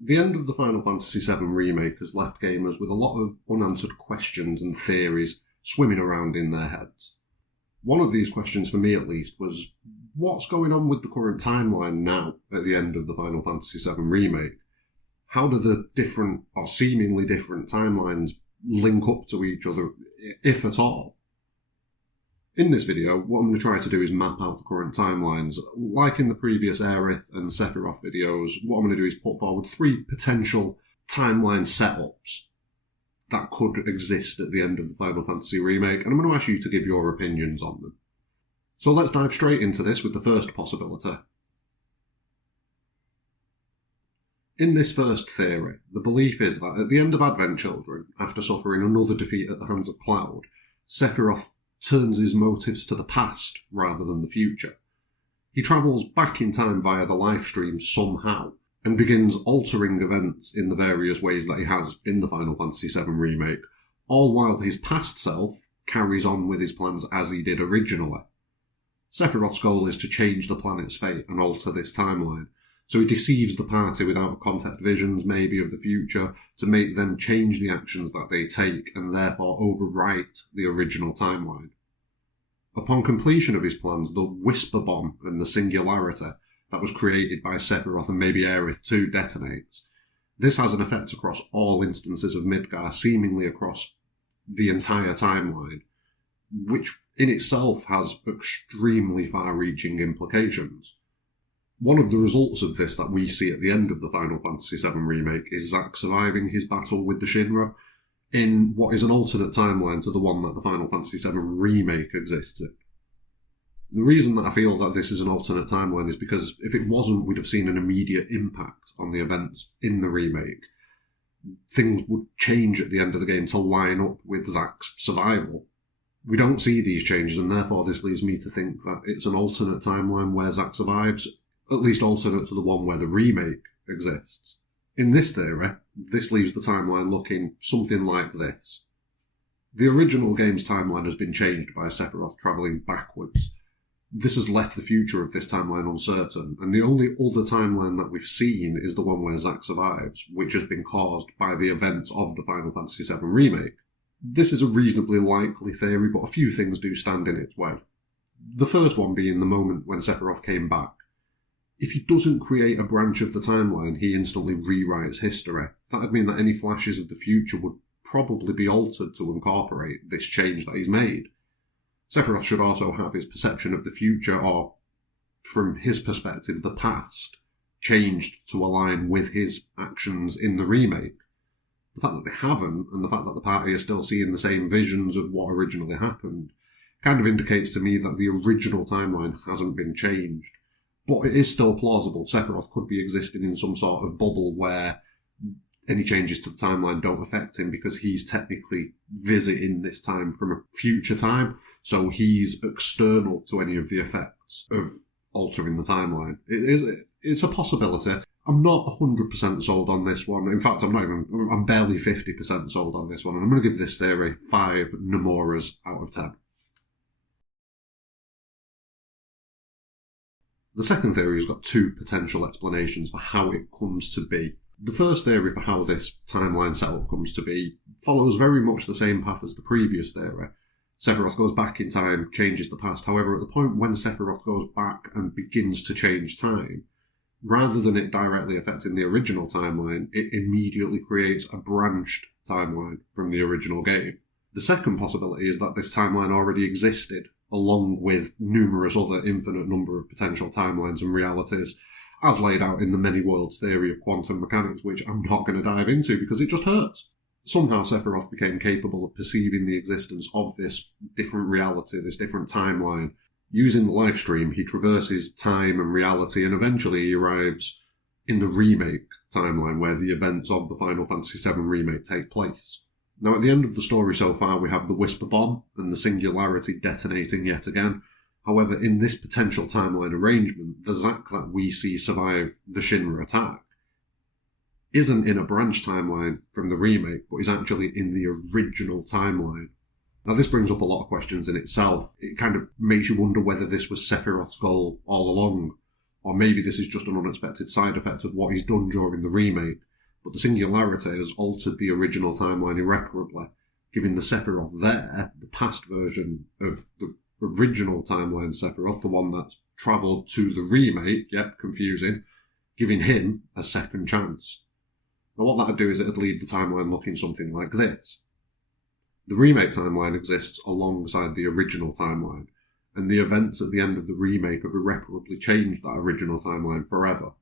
The end of the Final Fantasy VII Remake has left gamers with a lot of unanswered questions and theories swimming around in their heads. One of these questions, for me at least, was what's going on with the current timeline now at the end of the Final Fantasy VII Remake? How do the different, or seemingly different, timelines link up to each other, if at all? In this video, what I'm going to try to do is map out the current timelines. Like in the previous Aerith and Sephiroth videos, what I'm going to do is put forward 3 potential timeline setups that could exist at the end of the Final Fantasy Remake, and I'm going to ask you to give your opinions on them. So let's dive straight into this with the first possibility. In this first theory, the belief is that at the end of Advent Children, after suffering another defeat at the hands of Cloud, Sephiroth turns his motives to the past rather than the future. He travels back in time via the live stream somehow, and begins altering events in the various ways that he has in the Final Fantasy VII Remake, all while his past self carries on with his plans as he did originally. Sephiroth's goal is to change the planet's fate and alter this timeline, so he deceives the party with out-of-context visions, maybe, of the future, to make them change the actions that they take and therefore overwrite the original timeline. Upon completion of his plans, the Whisper Bomb and the Singularity that was created by Sephiroth and maybe Aerith too detonates. This has an effect across all instances of Midgar, seemingly across the entire timeline, which in itself has extremely far-reaching implications. One of the results of this that we see at the end of the Final Fantasy VII Remake is Zack surviving his battle with the Shinra in what is an alternate timeline to the one that the Final Fantasy VII Remake exists in. The reason that I feel that this is an alternate timeline is because if it wasn't, we'd have seen an immediate impact on the events in the remake. Things would change at the end of the game to line up with Zack's survival. We don't see these changes, and therefore this leads me to think that it's an alternate timeline where Zack survives, at least alternate to the one where the remake exists. In this theory, this leaves the timeline looking something like this. The original game's timeline has been changed by Sephiroth travelling backwards. This has left the future of this timeline uncertain, and the only other timeline that we've seen is the one where Zack survives, which has been caused by the events of the Final Fantasy VII Remake. This is a reasonably likely theory, but a few things do stand in its way. The first one being the moment when Sephiroth came back. If he doesn't create a branch of the timeline, he instantly rewrites history. That would mean that any flashes of the future would probably be altered to incorporate this change that he's made. Sephiroth should also have his perception of the future, or, from his perspective, the past, changed to align with his actions in the remake. The fact that they haven't, and the fact that the party are still seeing the same visions of what originally happened, kind of indicates to me that the original timeline hasn't been changed. But it is still plausible. Sephiroth could be existing in some sort of bubble where any changes to the timeline don't affect him because he's technically visiting this time from a future time. So he's external to any of the effects of altering the timeline. It's a possibility. I'm not 100% sold on this one. In fact, I'm barely 50% sold on this one. And I'm going to give this theory 5 Nomuras out of 10. The second theory has got 2 potential explanations for how it comes to be. The first theory for how this timeline setup comes to be follows very much the same path as the previous theory. Sephiroth goes back in time, changes the past. However, at the point when Sephiroth goes back and begins to change time, rather than it directly affecting the original timeline, it immediately creates a branched timeline from the original game. The second possibility is that this timeline already existed, along with numerous other infinite number of potential timelines and realities, as laid out in the many worlds theory of quantum mechanics, which I'm not going to dive into because it just hurts. Somehow Sephiroth became capable of perceiving the existence of this different reality, this different timeline. Using the live stream, he traverses time and reality, and eventually he arrives in the remake timeline where the events of the Final Fantasy VII Remake take place. Now, at the end of the story so far, we have the Whisper Bomb and the Singularity detonating yet again. However, in this potential timeline arrangement, the Zack that we see survive the Shinra attack isn't in a branch timeline from the remake, but is actually in the original timeline. Now, this brings up a lot of questions in itself. It kind of makes you wonder whether this was Sephiroth's goal all along, or maybe this is just an unexpected side effect of what he's done during the remake. but the singularity has altered the original timeline irreparably, giving the Sephiroth there, the past version of the original timeline Sephiroth, the one that's travelled to the remake, yep, confusing, giving him a second chance. Now what that would do is it would leave the timeline looking something like this. The remake timeline exists alongside the original timeline, and the events at the end of the remake have irreparably changed that original timeline forever.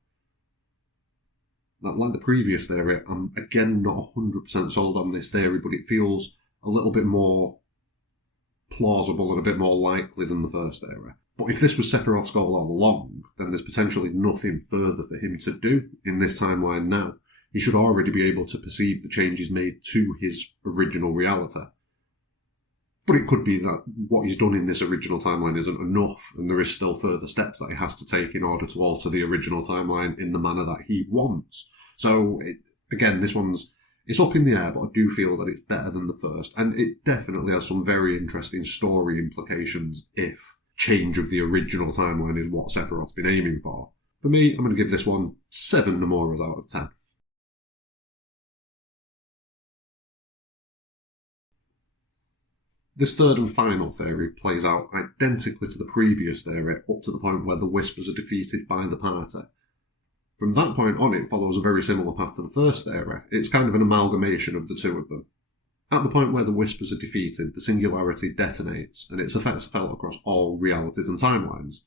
Now, like the previous theory, I'm again not 100% sold on this theory, but it feels a little bit more plausible and a bit more likely than the first theory. But if this was Sephiroth's goal all along, then there's potentially nothing further for him to do in this timeline now. He should already be able to perceive the changes made to his original reality. But it could be that what he's done in this original timeline isn't enough, and there is still further steps that he has to take in order to alter the original timeline in the manner that he wants. So, again, this one's it's up in the air, but I do feel that it's better than the first, and it definitely has some very interesting story implications if change of the original timeline is what Sephiroth's been aiming for. For me, I'm going to give this one 7 Nemoras out of 10. This third and final theory plays out identically to the previous theory up to the point where the Whispers are defeated by the party. From that point on, it follows a very similar path to the first theory. It's kind of an amalgamation of the two of them. At the point where the Whispers are defeated, the singularity detonates, and its effects are felt across all realities and timelines.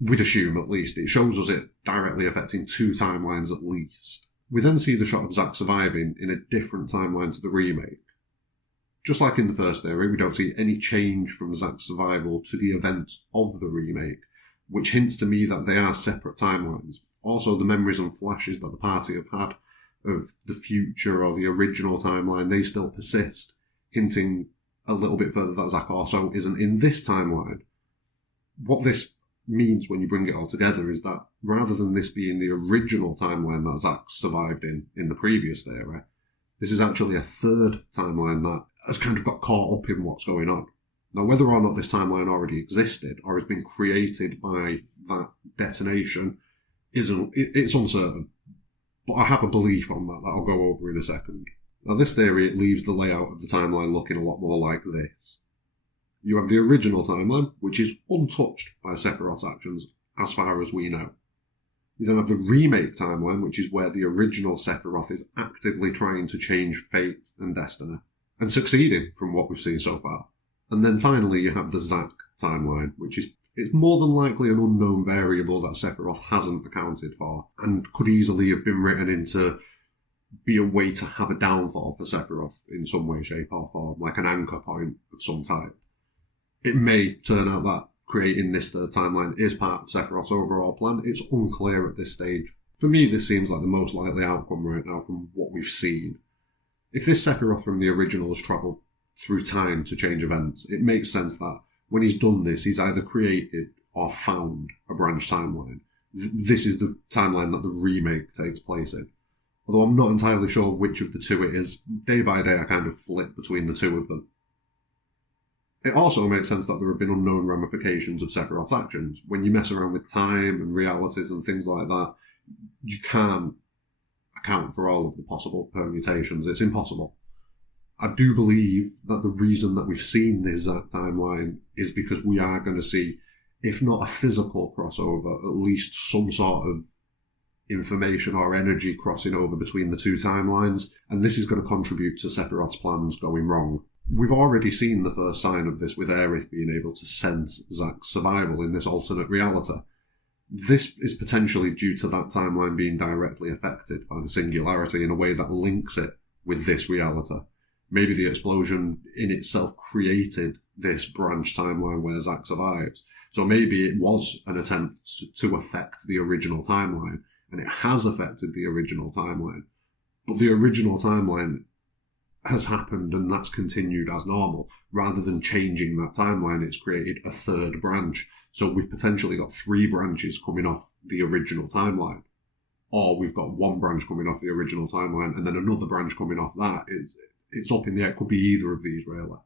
We'd assume, at least. It shows us it directly affecting 2 timelines at least. We then see the shot of Zack surviving in a different timeline to the remake. Just like in the first theory, we don't see any change from Zack's survival to the events of the remake, which hints to me that they are separate timelines. Also, the memories and flashes that the party have had of the future or the original timeline, they still persist, hinting a little bit further that Zack also isn't in this timeline. What this means when you bring it all together is that rather than this being the original timeline that Zack survived in the previous theory, this is actually a third timeline that has kind of got caught up in what's going on. Now, whether or not this timeline already existed or has been created by that detonation, it's uncertain. But I have a belief on that I'll go over in a second. Now, this theory, it leaves the layout of the timeline looking a lot more like this. You have the original timeline, which is untouched by Sephiroth's actions, as far as we know. You then have the remake timeline, which is where the original Sephiroth is actively trying to change fate and destiny, and succeeding from what we've seen so far. And then finally you have the Zack timeline, which is it's more than likely an unknown variable that Sephiroth hasn't accounted for, and could easily have been written in to be a way to have a downfall for Sephiroth in some way, shape or form, like an anchor point of some type. It may turn out that creating this third timeline is part of Sephiroth's overall plan. It's unclear at this stage. For me, this seems like the most likely outcome right now from what we've seen. If this Sephiroth from the original has travelled through time to change events, it makes sense that when he's done this, he's either created or found a branch timeline. This is the timeline that the remake takes place in. Although I'm not entirely sure which of the two it is, day by day I kind of flip between the two of them. It also makes sense that there have been unknown ramifications of Sephiroth's actions. When you mess around with time and realities and things like that, you can't account for all of the possible permutations. It's impossible. I do believe that the reason that we've seen this Zack timeline is because we are going to see, if not a physical crossover, at least some sort of information or energy crossing over between the two timelines, and this is going to contribute to Sephiroth's plans going wrong. We've already seen the first sign of this with Aerith being able to sense Zack's survival in this alternate reality. This is potentially due to that timeline being directly affected by the singularity in a way that links it with this reality. Maybe the explosion in itself created this branch timeline where Zack survives. So maybe it was an attempt to affect the original timeline, and it has affected the original timeline. But the original timeline has happened and that's continued as normal. Rather than changing that timeline, it's created a third branch. So we've potentially got 3 branches coming off the original timeline. Or we've got 1 branch coming off the original timeline and then another branch coming off that. It's up in the air. It could be either of these, really.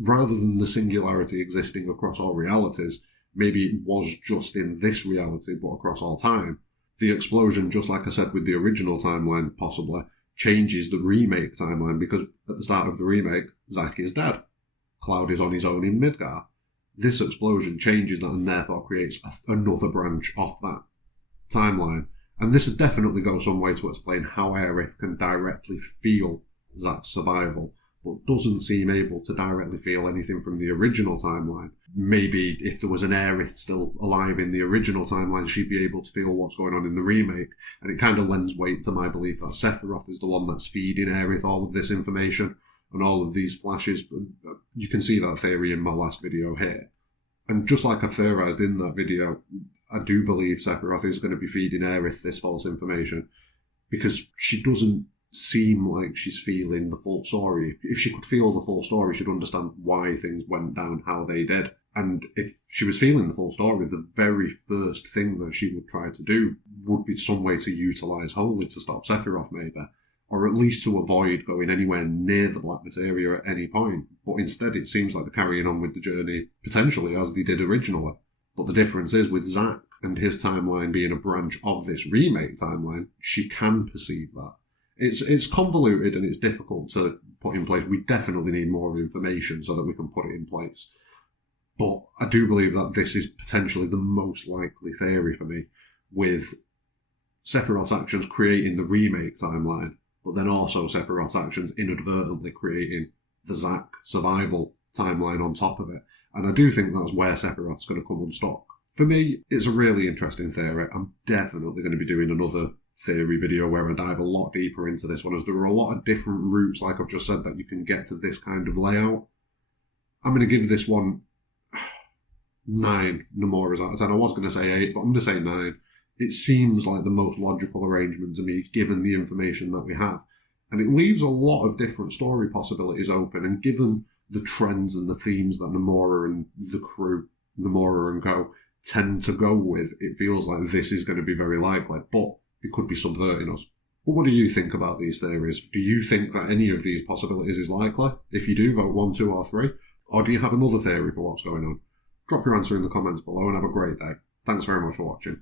Rather than the singularity existing across all realities, maybe it was just in this reality but across all time. the explosion, just like I said with the original timeline, possibly changes the remake timeline, because at the start of the remake, Zack is dead. Cloud is on his own in Midgar. This explosion changes that and therefore creates another branch off that timeline. And this would definitely go some way to explain how Aerith can directly feel Zack's survival, but doesn't seem able to directly feel anything from the original timeline. Maybe if there was an Aerith still alive in the original timeline, she'd be able to feel what's going on in the remake. And it kind of lends weight to my belief that Sephiroth is the one that's feeding Aerith all of this information and all of these flashes. You can see that theory in my last video here. And just like I theorised in that video, I do believe Sephiroth is going to be feeding Aerith this false information, because she doesn't seem like she's feeling the full story. If she could feel the full story, she'd understand why things went down how they did. And if she was feeling the full story, the very first thing that she would try to do would be some way to utilise Holy to stop Sephiroth, maybe. Or at least to avoid going anywhere near the Black Materia at any point. But instead, it seems like they're carrying on with the journey, potentially, as they did originally. But the difference is, with Zack and his timeline being a branch of this remake timeline, she can perceive that. It's convoluted and it's difficult to put in place. We definitely need more information so that we can put it in place. But I do believe that this is potentially the most likely theory for me, with Sephiroth's actions creating the remake timeline, but then also Sephiroth's actions inadvertently creating the Zack survival timeline on top of it. And I do think that's where Sephiroth's going to come unstuck. For me, it's a really interesting theory. I'm definitely going to be doing another theory video where I dive a lot deeper into this one, as there are a lot of different routes, like I've just said, that you can get to this kind of layout. I'm going to give this one 9 Nomoras out of 10. I was going to say 8, but I'm going to say 9. It seems like the most logical arrangement to me, given the information that we have. And it leaves a lot of different story possibilities open, and given the trends and the themes that Nomura and the crew, Nomura and co, tend to go with, it feels like this is going to be very likely, but it could be subverting us. But what do you think about these theories? Do you think that any of these possibilities is likely? If you do, vote 1, 2 or 3. Or do you have another theory for what's going on? Drop your answer in the comments below and have a great day. Thanks very much for watching.